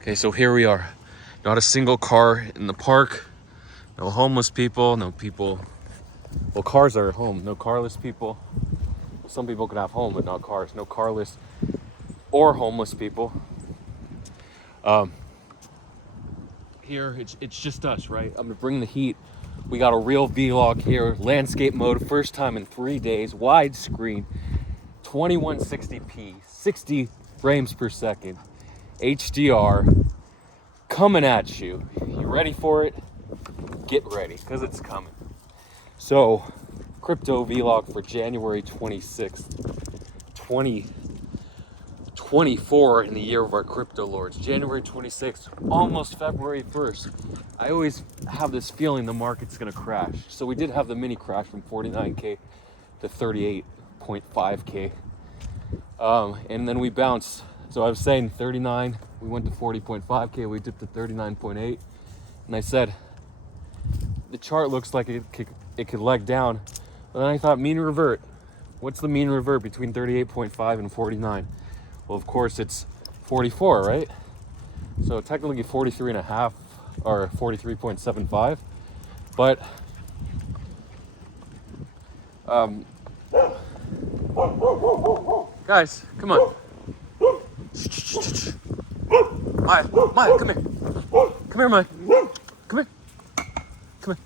Okay, so here we are. Not a single car in the park. No homeless people, no people. Well, cars are at home. No carless people. Some people can have home, but not cars. No carless or homeless people. Here, it's just us, right? I'm gonna bring the heat. We got a real vlog here. Landscape mode, first time in 3 days. Widescreen, 2160p, 60 frames per second. HDR, coming at you. You ready for it? Get ready, because it's coming. So, crypto vlog for January 26th, 2024 in the year of our crypto lords. January 26th, almost February 1st. I always have this feeling the market's gonna crash. So we did have the mini crash from 49K to 38.5K. And then we bounced. So I was saying 39, we went to 40.5K, we dipped to 39.8. And I said, the chart looks like it could leg down. But then I thought, mean revert. What's the mean revert between 38.5 and 49? Well, of course, it's 44, right? So technically 43 and a half or 43.75. But guys, come on. Maya, come here. Come here, Maya. Come here. Come here.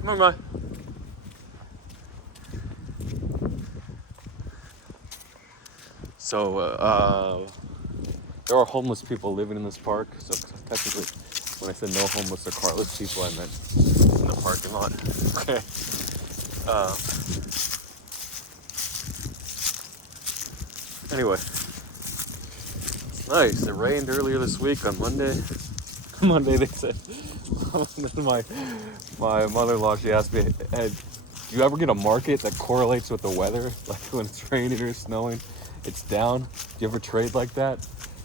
Come on, Maya. So, there are homeless people living in this park. So technically, when I said no homeless or carless people, I meant in the parking lot. Okay. Anyway, it's nice. It rained earlier this week on Monday. Monday, they said. my mother-in-law, she asked me, hey, do you ever get a market that correlates with the weather? Like when it's raining or snowing, it's down. Do you ever trade like that?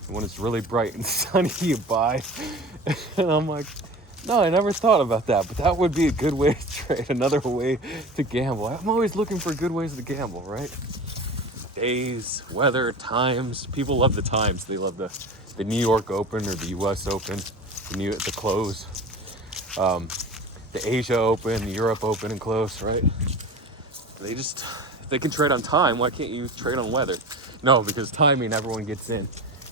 And when it's really bright and sunny, you buy. And I'm like, no, I never thought about that, but that would be a good way to trade, another way to gamble. I'm always looking for good ways to gamble, right? Days, weather, times. People love the times. They love the New York Open or the US Open, the close. The Asia Open, the Europe Open and close, right? If they can trade on time, why can't you trade on weather? No, because timing, everyone gets in.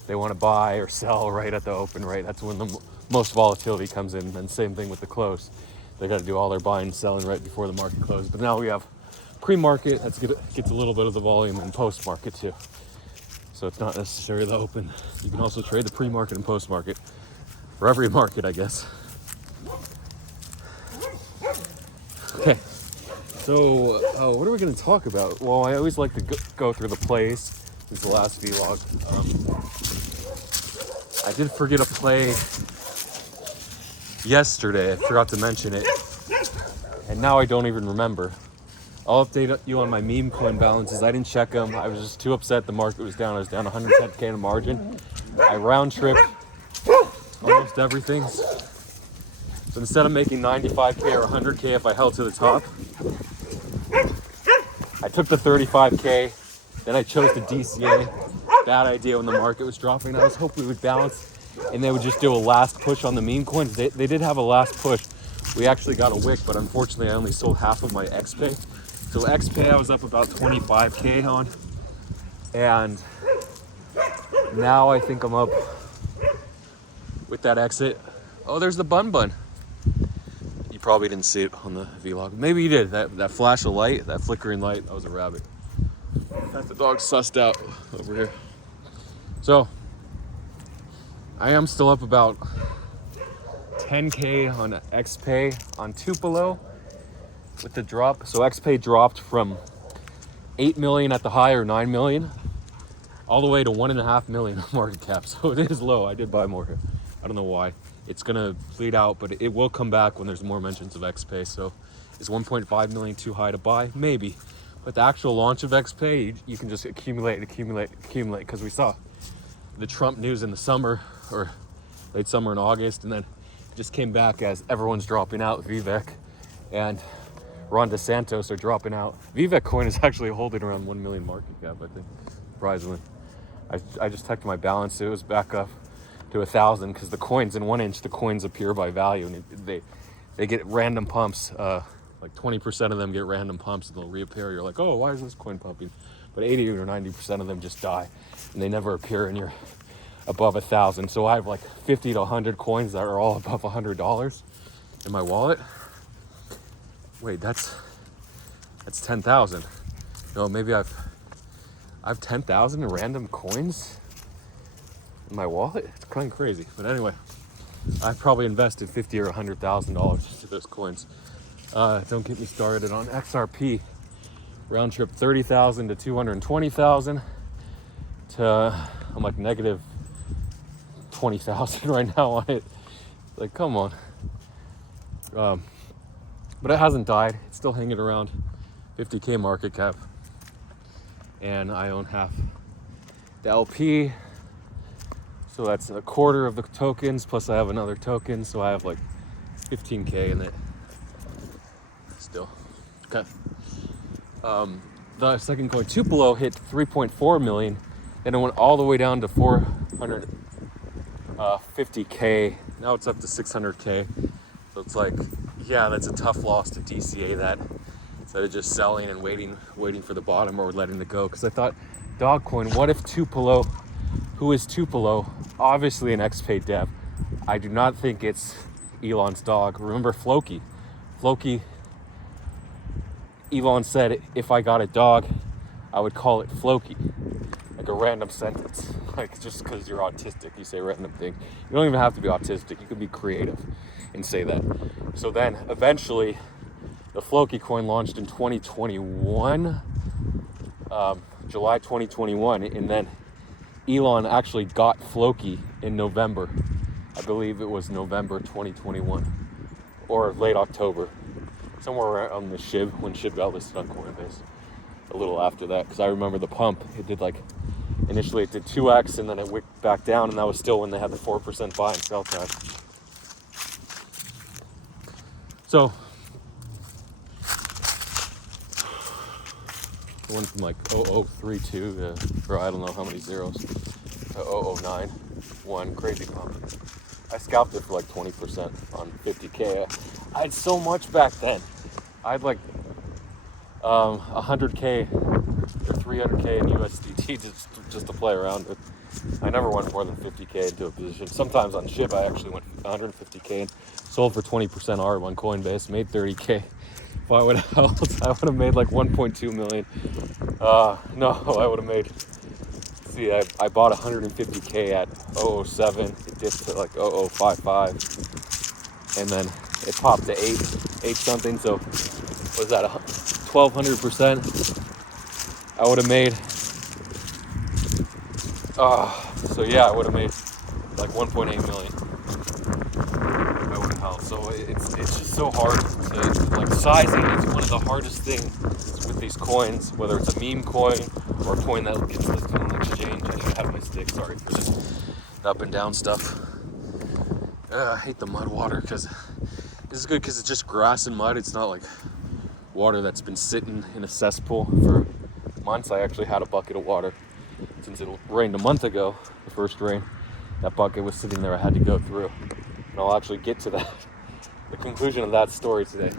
They want to buy or sell right at the open, right? That's when the most volatility comes in. And same thing with the close. They got to do all their buying and selling right before the market closes. But now we have pre-market, gets a little bit of the volume, and post-market too. So it's not necessarily the open. You can also trade the pre-market and post-market for every market, I guess. Okay, so what are we going to talk about? Well, I always like to go through the plays. This is the last vlog. I did forget a play yesterday. I forgot to mention it. And now I don't even remember. I'll update you on my meme coin balances. I didn't check them. I was just too upset the market was down. I was down 110K in the margin. I round tripped almost everything. So instead of making 95K or 100K if I held to the top, I took the 35K. Then I chose the DCA. Bad idea when the market was dropping. I was hoping we would bounce and they would just do a last push on the meme coins. They did have a last push. We actually got a wick, but unfortunately I only sold half of my XPay. So XPay I was up about 25K on. And now I think I'm up with that exit. Oh, there's the bun. You probably didn't see it on the vlog. Maybe you did. That flash of light, that flickering light, that was a rabbit. That's the dog sussed out over here. So, I am still up about 10K on XPay on Tupelo with the drop. So XPay dropped from 8 million at the high or 9 million all the way to 1.5 million market cap. So it is low. I did buy more here. I don't know why. It's gonna bleed out, but it will come back when there's more mentions of XPay. So is 1.5 million too high to buy? Maybe. But the actual launch of XPay, you can just accumulate, because we saw the Trump news in the summer or late summer in August, and then it just came back as everyone's dropping out, Vivek, and Ron DeSantos are dropping out. Vivek coin is actually holding around 1 million market cap, I think, surprisingly. I just checked my balance. It was back up to 1,000 because the coins in 1 inch, the coins appear by value, and they get random pumps. Like 20% of them get random pumps and they'll reappear. You're like, oh, why is this coin pumping? But 80 or 90% of them just die and they never appear and you're above 1,000. So I have like 50 to 100 coins that are all above $100 in my wallet. Wait, that's 10,000. No, maybe I have 10,000 random coins in my wallet. It's kind of crazy. But anyway, I probably invested $50,000 or $100,000 into those coins. Don't get me started on XRP. Round trip 30,000 to 220,000 to I'm like negative 20,000 right now on it. Like, come on. But it hasn't died. It's still hanging around 50K market cap. And I own half the LP. So that's a quarter of the tokens, plus I have another token. So I have like 15K in it. Still. Okay. The second coin, Tupelo, hit 3.4 million. Then it went all the way down to 450K. Now it's up to 600K. So it's like, yeah, that's a tough loss to DCA that instead of just selling and waiting for the bottom or letting it go. Because I thought, Dogcoin, what if Tupelo, who is Tupelo? Obviously an XPay dev. I do not think it's Elon's dog. Remember Floki? Floki, Elon said, if I got a dog, I would call it Floki. Like a random sentence. Like, just because you're autistic, you say random thing. You don't even have to be autistic. You could be creative and say that. So then, eventually, the Floki coin launched in 2021, July 2021, and then Elon actually got Floki in November. I believe it was November 2021, or late October. Somewhere on the SHIB, when SHIB got listed on Coinbase. A little after that, because I remember the pump. It did like, initially it did 2x, and then it went back down, and that was still when they had the 4% buy and sell tag. So, it went from like 0032 or I don't know how many zeros, to 0091, crazy pump. I scalped it for like 20% on 50K. I had so much back then. I had like 100K or 300K in USDT just to play around with. I never went more than 50K into a position. Sometimes on SHIB I actually went 150K and sold for 20% ARB on Coinbase, made 30K. If I would have held, I would have made like 1.2 million. No, I would have made, see, I bought 150K at 007. It dipped to like 0055. And then it popped to 8 something. So was that 1,200%? I would have made, so yeah, I would have made like 1.8 million. I would have held. So it's just so hard to, like, sizing is one of the hardest things with these coins, whether it's a meme coin or a coin that gets listed on the exchange. I need to have my stick, sorry for this up and down stuff. I hate the mud water because this is good because it's just grass and mud. It's not like water that's been sitting in a cesspool for months. I actually had a bucket of water since it rained a month ago, the first rain. That bucket was sitting there, I had to go through. And I'll actually get to that, the conclusion of that story today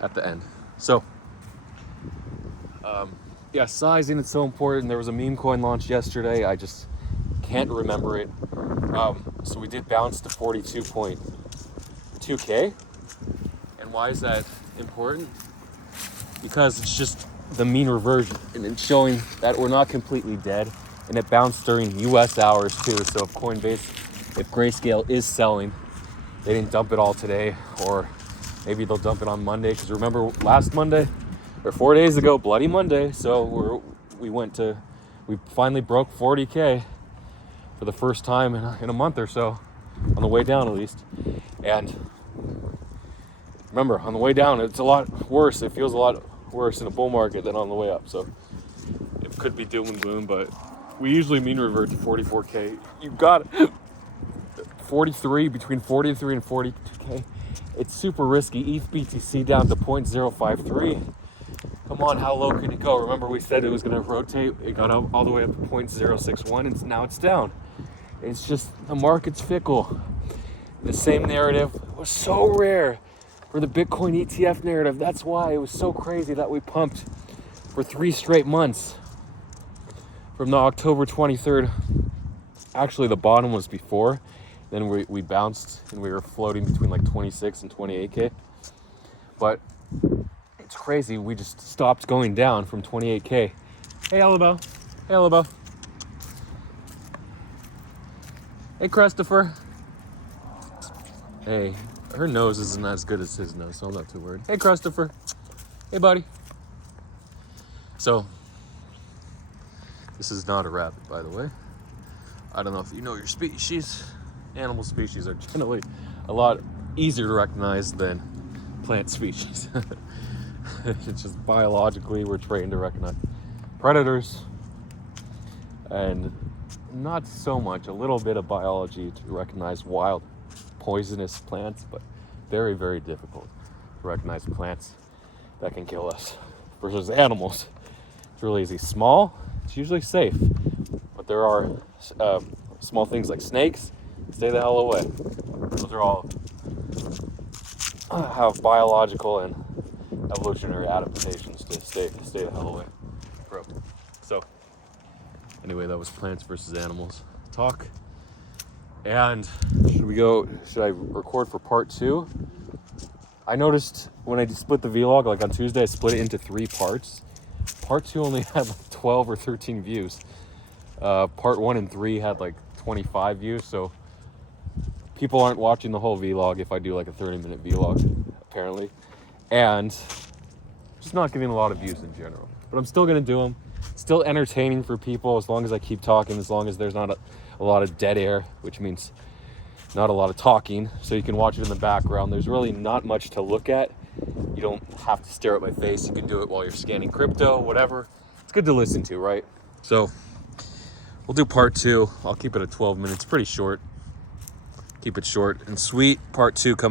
at the end. So, yeah, sizing is so important. There was a meme coin launched yesterday. I just can't remember it. So we did bounce to 42.2K. And why is that important? Because it's just the mean reversion, and it's showing that we're not completely dead. And it bounced during US hours too. So if Coinbase, if Grayscale is selling, they didn't dump it all today, or maybe they'll dump it on Monday. Because remember last Monday, or 4 days ago, Bloody Monday. So we finally broke 40K for the first time in a month or so, on the way down at least. And remember, on the way down, it's a lot worse. It feels a lot worse in a bull market than on the way up. So it could be doom and gloom, but we usually mean revert to 44K. You've got 43, between 43 and 42K It's super risky. ETH BTC down to 0.053. Come on, how low can it go? Remember we said it was going to rotate. It got up all the way up to 0.061 and now it's down. It's just, the market's fickle. The same narrative was so rare for the Bitcoin ETF narrative. That's why it was so crazy that we pumped for 3 straight months. From the October 23rd, actually the bottom was before. Then we bounced and we were floating between like 26 and 28K. But it's crazy, we just stopped going down from 28K. Hey, Alabama. Hey, Alabama. Hey, Christopher. Hey, her nose isn't as good as his nose, so I'm not too worried. Hey, Christopher. Hey, buddy. So, this is not a rabbit, by the way. I don't know if you know your species. Animal species are generally a lot easier to recognize than plant species. It's just biologically we're trained to recognize predators, and not so much, a little bit of biology to recognize wild poisonous plants, but very, very difficult to recognize plants that can kill us versus animals. It's really easy. Small, it's usually safe, but there are small things like snakes. Stay the hell away. Those are all have biological and evolutionary adaptations to stay the hell away. Bro. So, anyway, that was plants versus animals talk. And should I record for part 2? I noticed when I split the vlog, like on Tuesday, I split it into 3 parts. Part 2 only had like 12 or 13 views. Part 1 and 3 had like 25 views, so people aren't watching the whole vlog if I do like a 30-minute vlog, apparently. And just not getting a lot of views in general. But I'm still gonna do them. Still entertaining for people as long as I keep talking, as long as there's not a lot of dead air, which means not a lot of talking, so you can watch it in the background. There's really not much to look at. You don't have to stare at my face. You can do it while you're scanning crypto, whatever. It's good to listen to, right? So we'll do part 2. I'll keep it at 12 minutes, pretty short. Keep it short and sweet. Part 2 comes